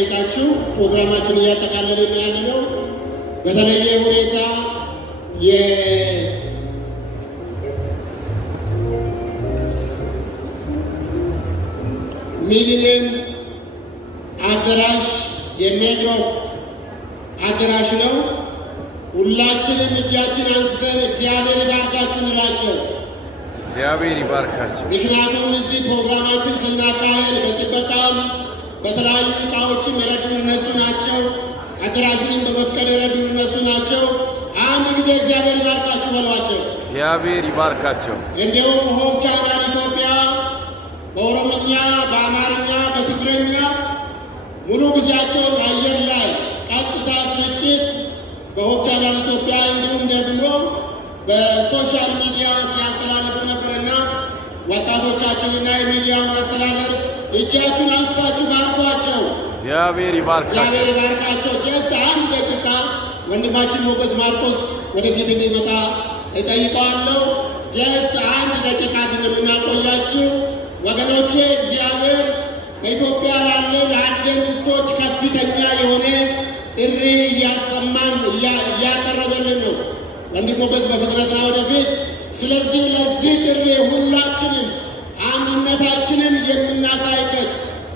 ልጠይቃችሁ ፕሮግራማችን እያጠቃለልን ያለነው በተለየ ሁኔታ የሚሊኒየም አዳራሽ የሜጆር አዳራሽ ነው። ሁላችንም እጃችን አንስተን እግዚአብሔር ይባርካችሁ እንላቸው። እግዚአብሔር ይባርካችሁ። ምክንያቱም እዚህ ፕሮግራማችን ስናካሄድ በጥበቃም በተለያዩ እቃዎችም የረዱን እነሱ ናቸው። አዳራሹንም በመፍቀድ የረዱን እነሱ ናቸው። አንድ ጊዜ እግዚአብሔር ይባርካችሁ በሏቸው። እግዚአብሔር ይባርካቸው። እንዲሁም ሆፕ ቻናል ኢትዮጵያ በኦሮምኛ፣ በአማርኛ፣ በትግረኛ ሙሉ ጊዜያቸውን አየር ላይ ቀጥታ ስርጭት በሆፕ ቻናል ኢትዮጵያ እንዲሁም ደግሞ በሶሻል ሚዲያ ሲያስተላልፉ ነበርና ወጣቶቻችንና የሚዲያውን አስተዳደር እጃችሁን አንስታችሁ ባርኳቸው። እግዚአብሔር ይባርካቸው። እግዚአብሔር ይባርካቸው። ጀስት አንድ ደቂቃ ወንድማችን ሞገስ ማርቆስ ወደፊት እንዲመጣ እጠይቀዋለሁ። ጀስት አንድ ደቂቃ እንድናቆያችሁ ወገኖቼ። እግዚአብሔር በኢትዮጵያ ላለ ለአድቬንቲስቶች ከፍተኛ የሆነ ጥሪ እያሰማን እያቀረበልን ነው። ወንድም ሞገስ በፍጥነት ነው ወደፊት። ስለዚህ ለዚህ ጥሪ ሁላችንም አንድነታችንን የምናሳይበት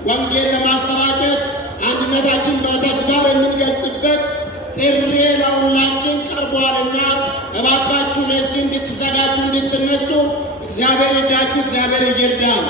ወንጌል ለማሰራጨት አንድነታችን በተግባር የምንገልጽበት ጥሪ ለሁላችን ቀርቧልና እባካችሁ ለዚህ እንድትዘጋጁ እንድትነሱ እግዚአብሔር ይርዳችሁ። እግዚአብሔር ይርዳን።